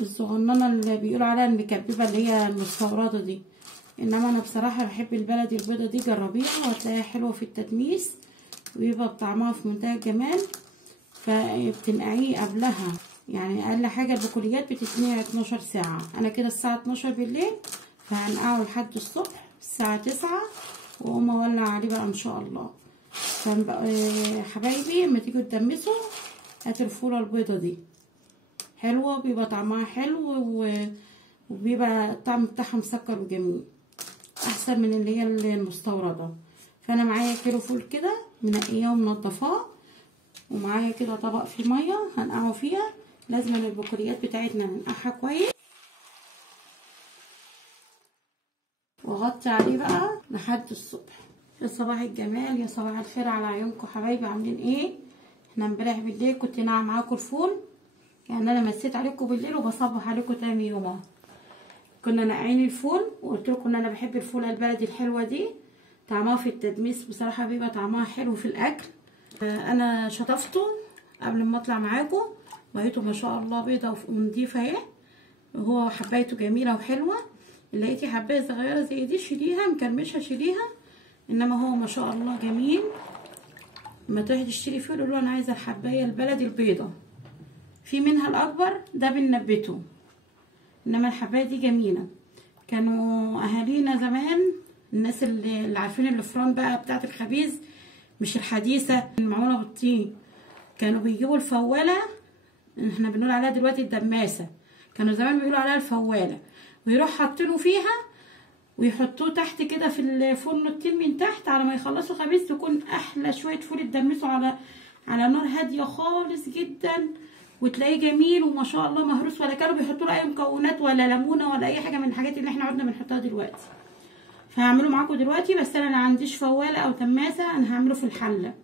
الصغننه اللي بيقولوا عليها المكببه اللي هي المستورده دي. انما انا بصراحه بحب البلدي البيضه دي، جربيها وهتلاقيها حلوه في التدميس ويبقى بطعمها في منتهى الجمال. فبتنقعيه قبلها، يعني اقل حاجه البقوليات بتتنقع 12 ساعه. انا كده الساعه 12 بالليل، فهنقعه لحد الصبح الساعه 9 واقوم اولع عليه بقى ان شاء الله. حبايبي لما تيجوا تدمسوا هاتوا الفوله البيضه دي، حلوه بيبقى طعمها حلو وبيبقى الطعم بتاعها مسكر وجميل، احسن من اللي هي المستورده. فانا معايا كيلو فول كده منقيه ومنضفاه، ومعايا كده طبق فيه ميه هنقعه فيها. لازم البقوليات بتاعتنا ننقعها كويس، واغطي عليه بقى لحد الصبح. يا صباح الجمال، يا صباح الخير على عيونكم حبايبي، عاملين ايه؟ احنا امبارح بالليل كنت ناعمه معاكم الفول، يعني انا مسيت عليكم بالليل وبصبح عليكم تاني يوم اهو. كنا ناقعين الفول وقلت لكم ان انا بحب الفوله البلدي الحلوه دي، طعمها في التدميس بصراحه بيبقى طعمها حلو في الاكل. انا شطفته قبل ما اطلع معاكم، لقيته ما شاء الله بيضه ونضيفه اهي، وهو حبايته جميله وحلوه. لقيتي حبايه صغيره زي دي شيليها، مكرمشه شيليها، انما هو ما شاء الله جميل. لما تروحي تشتري فول قولوا انا عايزه الحبايه البلدي البيضه، في منها الاكبر ده بننبته، انما الحبايه دي جميله. كانوا اهالينا زمان، الناس اللي عارفين الفران بقى بتاعت الخبيز مش الحديثه المعموله بالطين، كانوا بيجيبوا الفواله، احنا بنقول عليها دلوقتي الدماسه، كانوا زمان بيقولوا عليها الفواله، ويروح حاطينه فيها ويحطوه تحت كده في الفرن التين من تحت على ما يخلصوا خبيز، تكون احلى شويه فول يتدمسوا على نار هاديه خالص جدا، وتلاقيه جميل وما شاء الله مهروس، ولا كانوا بيحطوا له اي مكونات ولا ليمونه ولا اي حاجه من الحاجات اللي احنا عدنا بنحطها دلوقتي. فهعمله معاكم دلوقتي، بس انا لا عنديش فواله او تماسه، انا هعمله في الحله.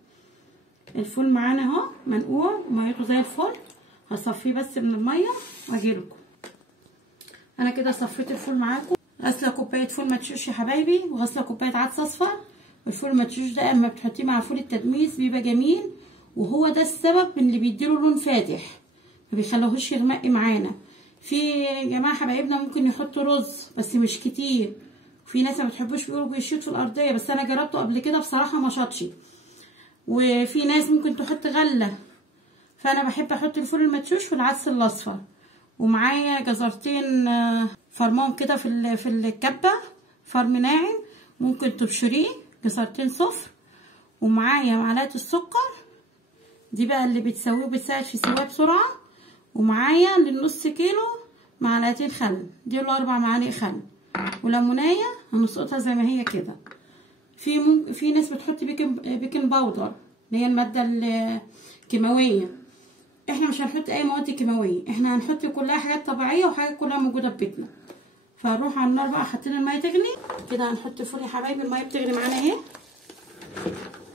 الفول معانا اهو منقوع وميته زي الفل، هصفيه بس من الميه واجيلكم. انا كده صفيت الفول معاكم، غسله كوبايه فول مدشوش يا حبايبي، وغسله كوبايه عدس اصفر. الفول المدشوش ده اما بتحطيه مع فول التدميس بيبقى جميل، وهو ده السبب من اللي بيديله لون فاتح، ما بيخلوهوش يغمق معانا. في جماعه حبايبنا ممكن يحطوا رز بس مش كتير، في ناس ما بتحبوش بيقولوا بيشيط في الارضيه، بس انا جربته قبل كده بصراحه ما شاطش. وفي ناس ممكن تحط غله، فانا بحب احط الفول المدشوش والعدس الاصفر. ومعايا جزرتين فرمهم كده في الكبه، فرم ناعم ممكن تبشريه، جزرتين صفر. ومعايا معلقه السكر دي بقى اللي بتسويه وبتساعد في سواه بسرعه. ومعايا للنص كيلو معلقتين خل، دي 4 معالق خل. وليمونايه هنسقطها زي ما هي كده. في ناس بتحط بيكنج باودر اللي هي الماده الكيماويه، احنا مش هنحط اي مواد كيماويه، احنا هنحط كلها حاجات طبيعيه وحاجات كلها موجوده في بيتنا. فهنروح على النار بقى، حاطين الميه تغلي كده، هنحط الفول يا حبايبي. الميه بتغلي معانا اهي،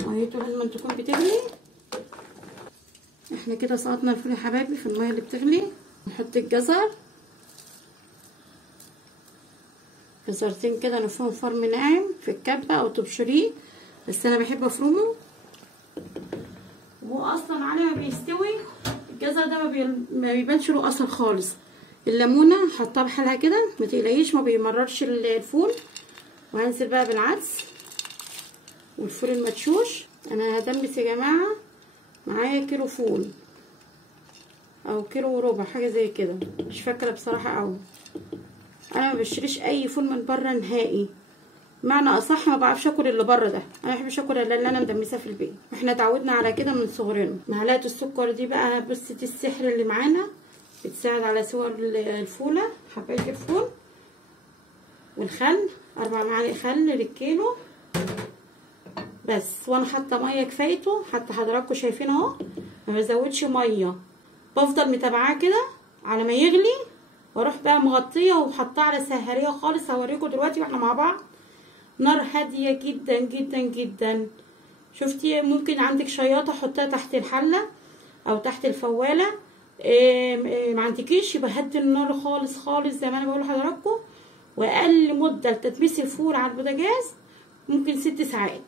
ميته لازم تكون بتغلي. احنا كده سقطنا الفول يا حبايبي في الميه اللي بتغلي. نحط الجزر، جزرتين كده نفرم فرم ناعم في الكبه او تبشريه، بس انا بحب افرمه. وهو اصلا على ما بيستوي الجزر ده ما بيبانش له اثر خالص. الليمونه حطها بحالها كده ما تقلقيش، ما بيمررش الفول. وهنزل بقى بالعدس والفول المدشوش. انا هدمس يا جماعه، معايا كيلو فول او كيلو وربع حاجه زي كده، مش فاكره بصراحه قوي. انا ما بشتريش اي فول من بره نهائي، معنى اصح ما بعرفش اكل اللي بره ده، انا ما بحبش اكل الا اللي انا مدمساه في البيت، احنا اتعودنا على كده من صغرنا. معلقه السكر دي بقى بصي السحر اللي معانا، بتساعد على سوى الفوله، حبايه الفول. والخل 4 معالق خل للكيلو بس. وانا حاطه ميه كفايته، حتى حضراتكم شايفين اهو، ما بزودش ميه، بفضل متابعاه كده على ما يغلي، واروح بقى مغطيه وحطاه على سهريه خالص. هوريكم دلوقتي واحنا مع بعض. نار هاديه جدا جدا جدا. شفتي؟ ممكن عندك شياطه حطها تحت الحله او تحت الفواله، ما عندكيش يبقى هدي النار خالص خالص زي ما انا بقول لحضراتكم. واقل مده لتدميس الفول على البوتاجاز ممكن 6 ساعات.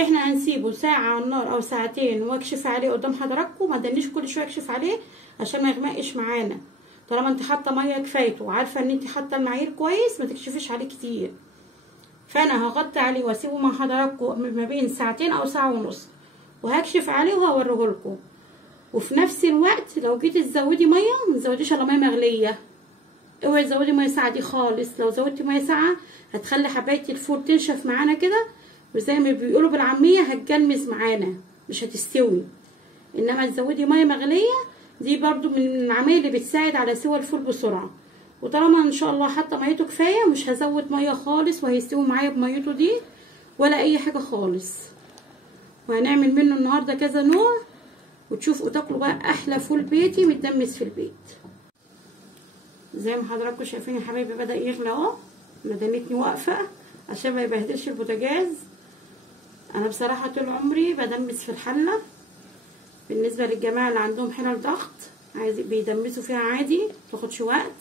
احنا هنسيبه ساعه على النار او ساعتين، واكشف عليه قدام حضراتكم، ما ادنيش كل شويه اكشف عليه عشان ما يغمقش معانا. طالما انت حاطه ميه كفايته وعارفه ان انت حاطه المعايير كويس، ما تكشفيش عليه كتير. فانا هغطي عليه واسيبه مع حضراتكم ما بين ساعتين او ساعه ونص، وهكشف عليه وهوريه لكم. وفي نفس الوقت لو جيتي تزودي ميه ما تزوديش الا ميه مغليه، اوعي تزودي ميه ساقعه دي خالص. لو زودتي ميه ساقعه هتخلي حبايه الفول تنشف معانا كده، وزي ما بيقولوا بالعاميه هتجلمز معانا مش هتستوي. انما تزودي ميه مغليه دي برضو من العمايل اللي بتساعد على سوى الفول بسرعه. وطالما ان شاء الله حاطه ميته كفايه مش هزود ميه خالص، وهيستوي معايا بميته دي ولا اي حاجه خالص. وهنعمل منه النهارده كذا نوع، وتشوفوا تاكلوا بقى احلى فول بيتي متدمس في البيت. زي ما حضراتكم شايفين يا حبايبي بدا يغلى اهو. مدامتني واقفه عشان ما يبهدلش البوتاجاز. انا بصراحه طول عمري بدمس في الحله. بالنسبه للجماعه اللي عندهم حلل ضغط عايز بيدمسوا فيها عادي، متاخدش وقت.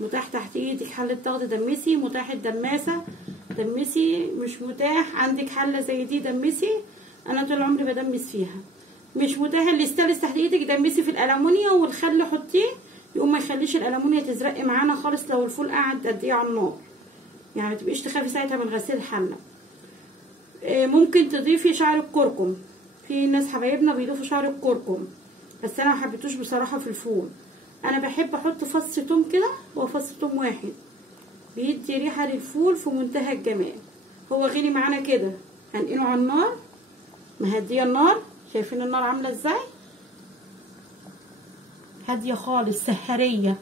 متاح تحت ايدك حله ضغط دمسي، متاح الدماسه دمسي، مش متاح عندك حله زي دي دمسي. انا طول عمري بدمس فيها. مش متاح الاستانلس تحت ايدك دمسي في الالومنيا، والخل حطيه يقوم ما يخليش الالومنيا تزرق معانا خالص لو الفول قعد قد ايه على النار. يعني ما تبقيش تخافي ساعتها من غسيل الحله. ممكن تضيفي شعر الكركم، في ناس حبايبنا بيضيفوا شعر الكركم، بس انا ما حبيتوش بصراحه في الفول. انا بحب احط فص توم كده، هو فص توم واحد بيدي ريحه للفول في منتهى الجمال. هو غلي معانا كده، هنقله على النار مهديه النار. شايفين النار عامله ازاي؟ هاديه خالص، سهريه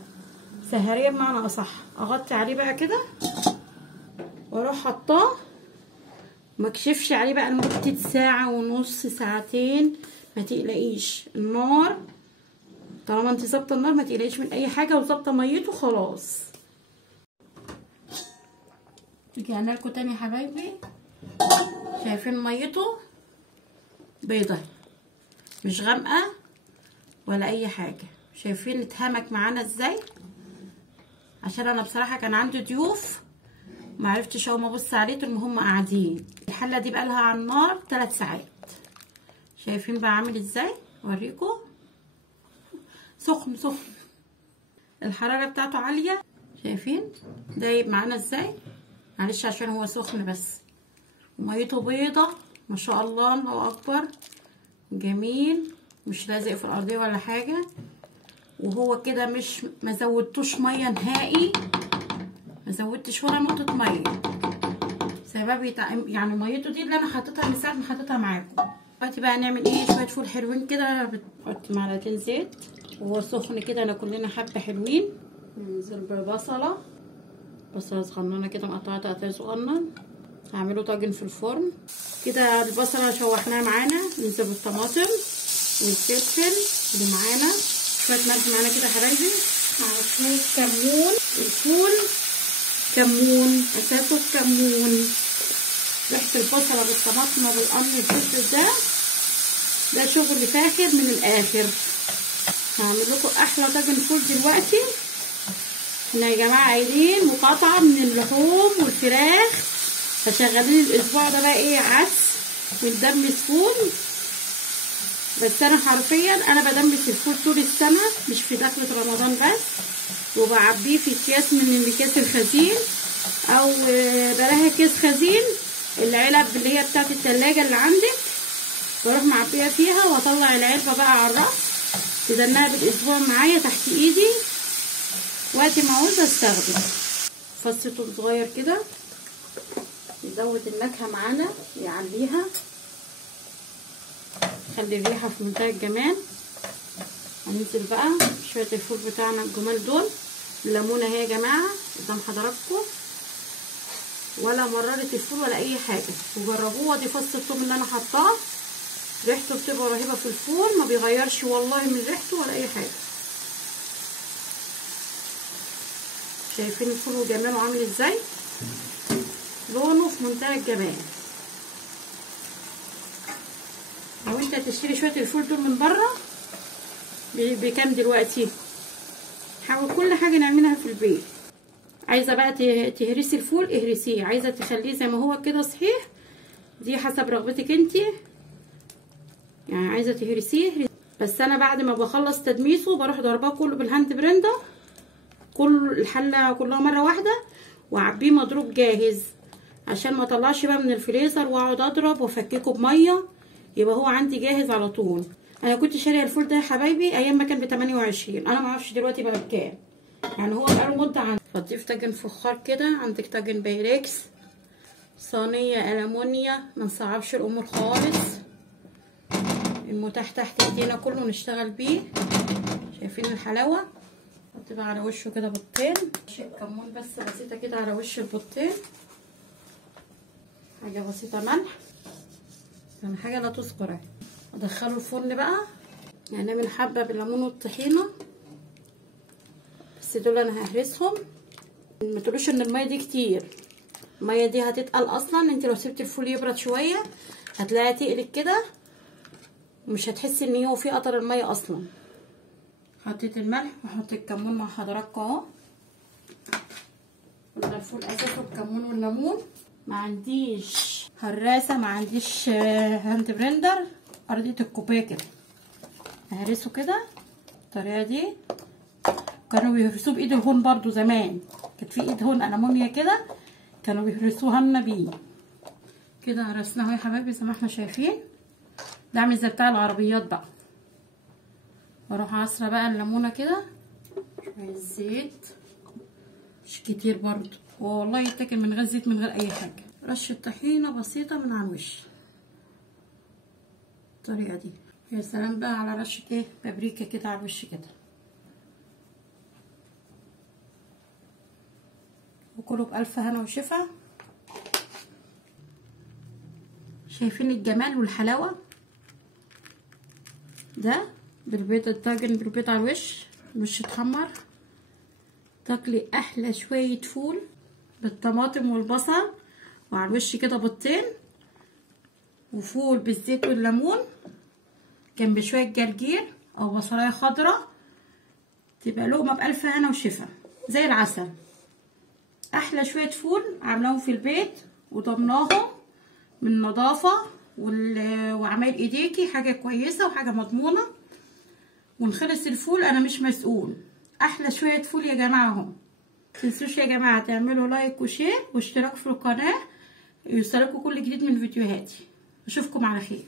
سهريه بمعنى اصح. اغطي عليه بقى كده واروح حطاه، ما اكشفش عليه بقى لمده ساعه ونص ساعتين. ما تقلقيش النار، طالما انت ظابطه النار ما تقلقيش من اي حاجه، وظابطه ميته خلاص. رجعنا لكم تاني يا حبايبي. شايفين ميته بيضه مش غامقه ولا اي حاجه. شايفين اتهمك معانا ازاي؟ عشان انا بصراحه كان عندي ضيوف ما عرفتش اقوم ابص عليه طول ما هم قاعدين. الحله دي بقى لها على النار 3 ساعات. شايفين بقى عامل ازاي؟ اوريكم. سخن سخن، الحراره بتاعته عاليه. شايفين دايب معانا ازاي؟ معلش عشان هو سخن بس. وميته بيضه ما شاء الله، الله اكبر، جميل، مش لازق في الارضيه ولا حاجه. وهو كده مش ما زودتوش ميه نهائي، ما زودتش ولا نقطه ميه. سبب يعني ميته دي اللي انا حاططها من ساعه ما حطيتها معاكم. دلوقتي بقى هنعمل ايه؟ شويه فول حلوين كده. بتحط معلقتين زيت وهو سخن كده، ناكل لنا حبه حلوين. ننزل ببصله، بصله صغننه كده مقطعه تقطيع صغنن. هعمله طاجن في الفرن كده. البصله شوحناها معانا، ننزل بالطماطم والفلفل اللي معانا، شويه ملح معانا كده حبايبي، مع شويه كمون. الفول كمون اساسه الكمون. ريحه البصله بالطماطم وبالقرن والفلفل ده شغل فاخر من الاخر. هعمل لكم احلى طاجن فول دلوقتي. احنا يا جماعه عايزين مقاطعه من اللحوم والفراخ، فشغالين الاسبوع ده بقى ايه؟ عدس وندمس فول. بس انا حرفيا انا بدمس الفول طول السنه، مش في دخلة رمضان بس. وبعبيه في اكياس من اكياس الخزين، او بلاها كيس خزين، العلب اللي هي بتاعت التلاجة اللي عندك، بروح معبيها فيها واطلع العلبه بقى على الرف، تدنها بالاسبوع معايا تحت ايدي وقت ما عاوزه استخدم. فص توم صغير كده يزود النكهه معانا، يعليها، خلي الريحه في منتهى الجمال. هننزل بقى شويه الفول بتاعنا الجمال دول. الليمونه اهي يا جماعه قدام حضراتكم، ولا مررت الفول ولا اي حاجه، وجربوها. دي فص الثوم اللي انا حطاه، ريحته بتبقى رهيبه في الفول، ما بيغيرش والله من ريحته ولا اي حاجه. شايفين الفول وجماله عامل ازاي؟ لونه في منتهى الجمال. لو انت هتشتري شويه الفول دول من بره بكام دلوقتي؟ حاول كل حاجه نعملها في البيت. عايزه بقى تهرسي الفول اهرسيه، عايزه تخليه زي ما هو كده صحيح، دي حسب رغبتك انت. يعني عايزه تهرسيه بس انا بعد ما بخلص تدميسه بروح ضرباه كله بالهاند بريندر كل الحله كلها مره واحده واعبيه مضروب جاهز، عشان ما اطلعش بقى من الفريزر واقعد اضرب وافككه بميه، يبقى هو عندي جاهز على طول. انا كنت شاريه الفول ده يا حبايبي ايام ما كان ب 28، انا ما اعرفش دلوقتي بقى بكام، يعني هو بقاله مده عندي. فتضيف طاجن فخار كده، عندك طاجن بايركس، صينيه المونيا، ما نصعبش الامور خالص، المتاح تحت ايدينا كله نشتغل بيه. شايفين الحلاوه؟ نحط بقى على وشه كده بيضتين، كمون بس بسيطه كده على وش البيضتين، حاجه بسيطه ملح، يعني حاجه لا تذكر اهي. ادخله الفرن بقى، يعني نعمل حبه بالليمون والطحينه، بس دول انا ههرسهم. ما تقولوش ان الميه دي كتير، الميه دي هتتقل اصلا، انت لو سبت الفول يبرد شويه هتلاقيها تقلت كده ومش هتحسي ان هو فيه قطر الميه اصلا. حطيت الملح وحط الكمون مع حضراتكم اهو. قلنا الفول اساسه الكمون والليمون. ما عنديش هراسه، ما عنديش هاند بريندر، ارضيه الكوبايه كده اهرسه كده الطريقه دي. كانوا بيهرسوه بايد الهون برضو زمان، كانت في ايد هون المونيا كده كانوا بيهرسوها لنا بيه كده. هرسناه يا حبايبي زي ما احنا شايفين، ده عامل زي بتاع العربيات بقى. واروح عصره بقى الليمونه كده، شويه زيت مش كتير برضو، والله يتاكل من غير زيت من غير اي حاجه. رشه طحينه بسيطه من على الوش الطريقه دي. يا سلام بقى على رشه ايه بابريكا كده على الوش كده. وكله بألف هنا وشفا. شايفين الجمال والحلاوة؟ ده بالبيض، الطاجن بالبيض على الوش اتحمر، تاكلي احلى شوية فول بالطماطم والبصل، وعلى الوش كده بيضتين وفول بالزيت والليمون جنب شوية جرجير او بصلاية خضرة، تبقى لقمة بألف هنا وشفا زي العسل. احلى شويه فول عاملاهم في البيت وضمناهم من نظافه وعمايل ايديكي، حاجه كويسه وحاجه مضمونه. ونخلص الفول انا مش مسؤول. احلى شويه فول يا جماعه اهم. متنسوش يا جماعه تعملوا لايك وشير واشتراك في القناه يوصلكوا كل جديد من فيديوهاتي. اشوفكم على خير.